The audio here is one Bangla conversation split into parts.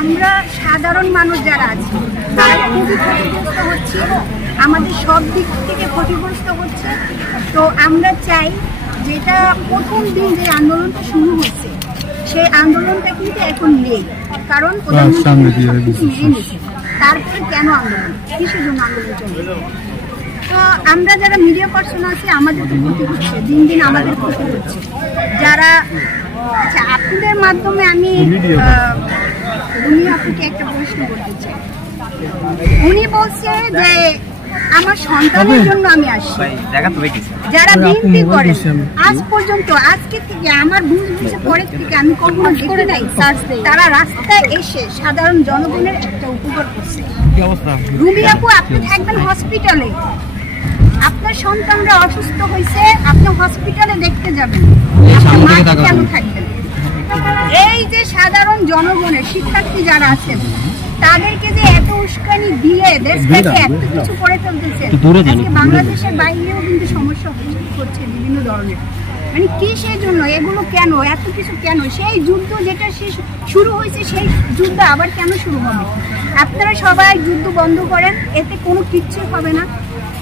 আমরা সাধারণ মানুষ যারা আছি তারা খুবই ক্ষতিগ্রস্ত হচ্ছে, আমাদের সব দিক থেকে ক্ষতিগ্রস্ত হচ্ছে। তো আমরা চাই যেটা প্রথম দিন যে আন্দোলনটা শুরু হচ্ছে সেই আন্দোলনটা কিন্তু এখন নেই, কারণ তারপরে কেন আন্দোলন, কিসের জন্য আন্দোলন চলবে? তো আমরা যারা মিডিয়া পার্সন আছি আমাদের তো ক্ষতি হচ্ছে, দিন দিন আমাদের ক্ষতি হচ্ছে যারা। আচ্ছা, আপনাদের মাধ্যমে আমি উনি আপনাকে একটা প্রশ্ন করতে চাই। উনি বলছে যে আমার সন্তানের জন্য আমি আসছি, যারা বিনতি করেন আজ পর্যন্ত, আজকে থেকে আমার বুঝে পরের থেকে আমি কখনো দেখে নাই তারা রাস্তায় এসে সাধারণ জনগণের একটা উপকার করছে। রুবি আপু, আপনি থাকবেন হসপিটালে, আপনার সন্তানরা অসুস্থ হয়েছে, আপনি হসপিটালে দেখতে যাবেন, কেন থাকবেন? এই যে সাধারণ জনগণের শিক্ষার্থী যারা আছেন তাদেরকে যে এত উস্কানি দিয়ে দেশটাকে এত কিছু করে ফেলতেছে, আজকে বাংলাদেশের বাইরেও কিন্তু সমস্যা হচ্ছে বিভিন্ন ধরনের। মানে কি সেই জন্য এগুলো কেন, এত কিছু কেন? সেই যুদ্ধ যেটা শুরু হয়েছে সেই যুদ্ধ আবার কেন শুরু হবে? আপনারা সবাই যুদ্ধ বন্ধ করেন, এতে কোনো কিচ্ছু হবে না।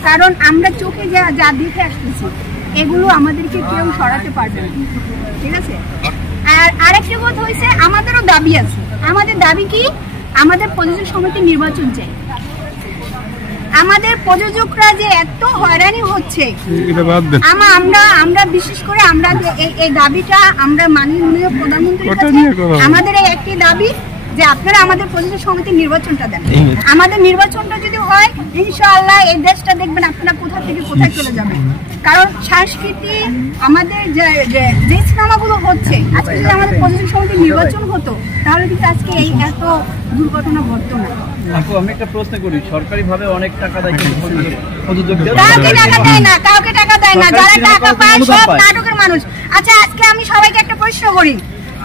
কারণ আমরা চোখে যা দেখে আসতেছি এগুলো আমাদেরকে কেউ সরাতে পারবে না, ঠিক আছে? আর আরেকটা কথা হয়েছে, আমাদেরও দাবি আছে। আমাদের দাবি কি? আমাদের প্রযোজক সমিতির নির্বাচন চাই। আমাদের প্রযোজকরা যে এত হয়রানি হচ্ছে, আমরা বিশেষ করে আমরা এই দাবিটা আমরা মাননীয় প্রধানমন্ত্রীর কাছে আমাদের এই একটি দাবি যে আপনারা আমাদের প্রযোজক সমিতির নির্বাচনটা দেন। আমাদের নির্বাচনটা যদি হয় ইনশাআল্লাহ এই দেশটা দেখবেন আপনারা কোথা থেকে কোথায় চলে যাবেন। কারণ সংস্কৃতি আমাদের যে সিনেমাগুলো হচ্ছে, আজকে যদি আমাদের প্রযোজক সমিতির নির্বাচন হতো তাহলে কিন্তু আজকে এই এত দুর্ঘটনা ঘটতো না। আপু, আমি একটা প্রশ্ন করি, সরকারিভাবে অনেক টাকা দেয়, কাউকে টাকা দেয় না, কাউকে টাকা দেয় না, যারা টাকা পায় সব নাটকের মানুষ। আচ্ছা, আজকে আমি সবাইকে একটা প্রশ্ন করি,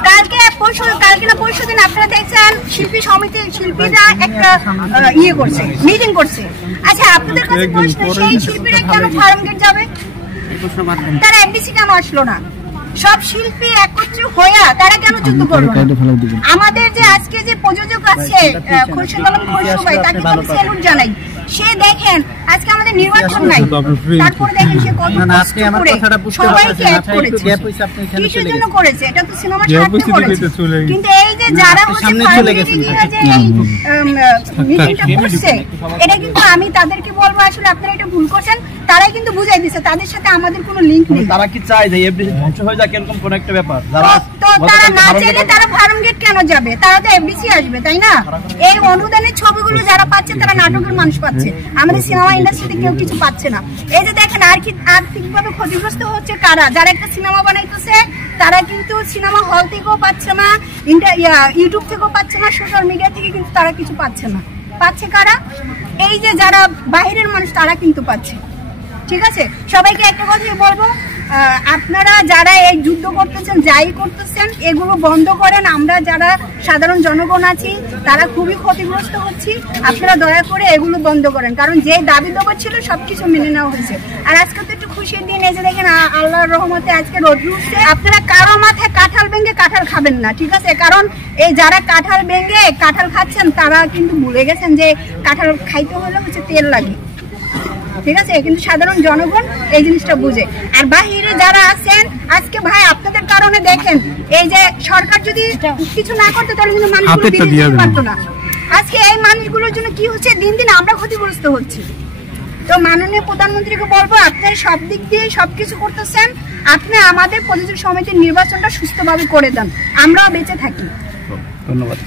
কালকে না পরশু দিন আপনারা দেখছেন শিল্পী সমিতির শিল্পীরা একটা করছে, মিটিং করছে। আচ্ছা, আপনাদের কাছে প্রশ্ন, সেই শিল্পীরা কেন ফার্মগেট যাবে? তারা এফডিসি কেন আসলো না? সব শিল্পী একত্র হয়ে তারা কেন যুদ্ধ করলো? আমাদের যে আজকে যে প্রযোজক আছে খুরশিদ আলম খসরু ভাই, তাকে আমি স্যালুট জানাই। সে দেখেন আজকে আমাদের নির্বাচন নাই, তারপরে দেখেন সে কত কষ্ট করে সবাইকে এক করেছে। কিসের জন্য করেছে? এটা তো সিনেমা ছাড়তে করেছে। কিন্তু এই যে যারা হচ্ছে মিটিংটা করছে, এটা কিন্তু আমি তাদেরকে বলবো আসলে আপনারা এটা ভুল করছেন। তারাই কিন্তু বুঝাই দিচ্ছে, তাদের সাথে আমাদের কোনো লিংক নেই। তারা কি চায় যে এফডিসি ধ্বংস হয়ে যাক এরকম কোন একটা ব্যাপার? তো তারা না চাইলে তারা ফার্মগেট কেন যাবে? তারা তো এফডিসি আসবে, তাই না? এই অনুদানের ছবিগুলো যারা পাচ্ছে তারা নাটকের মানুষ পাচ্ছে, আমাদের সিনেমা ইন্ডাস্ট্রিতে কেউ কিছু পাচ্ছে না। এই যে দেখেন আর্থিকভাবে ক্ষতিগ্রস্ত হচ্ছে কারা? যারা একটা সিনেমা বানাইতেছে তারা কিন্তু সিনেমা হল থেকেও পাচ্ছে না, ইউটিউব থেকেও পাচ্ছে না, সোশ্যাল মিডিয়া থেকে কিন্তু তারা কিছু পাচ্ছে না। পাচ্ছে কারা? এই যে যারা বাইরের মানুষ তারা কিন্তু পাচ্ছে। ঠিক আছে, সবাইকে একটা কথাই বলবো, আপনারা যারা এই যুদ্ধ করতেছেন, যাই করতেছেন, এগুলো বন্ধ করেন। আমরা যারা সাধারণ জনগণ আছি তারা খুবই ক্ষতিগ্রস্ত হচ্ছি, আপনারা দয়া করে এগুলো বন্ধ করেন। কারণ যে দাবি দাবা ছিল সবকিছু মেনে নেওয়া হয়েছে। আর আজকে তো একটু খুশির দিন, এই যে দেখেন আল্লাহর রহমতে আজকে রোদ উঠছে। আপনারা কারো মাথায় কাঁঠাল ভেঙে কাঁঠাল খাবেন না, ঠিক আছে? কারণ এই যারা কাঁঠাল ভেঙে কাঁঠাল খাচ্ছেন তারা কিন্তু ভুলে গেছেন যে কাঁঠাল খাইতে হলে হচ্ছে তেল লাগে, ঠিক আছে? কিন্তু সাধারণ জনগণ এই জিনিসটা বুঝে। আর বাহিরে যারা আছেন আজকে ভাই আপনাদের কারণে দেখেন এই যে সরকার যদি কিছু না করতো তাহলে কিন্তু মানুষগুলো দিতে পারতো না। আজকে এই মানুষগুলোর জন্য কি হচ্ছে, দিন দিন আমরা ক্ষতিগ্রস্ত হচ্ছি। তো মাননীয় প্রধানমন্ত্রীকে বলবো, আপনারা সব দিক দিয়ে সবকিছু করতেছেন, আপনি আমাদের প্রযোজক সমিতির নির্বাচনটা সুস্থভাবে করে দেন, আমরাও বেঁচে থাকি। ধন্যবাদ।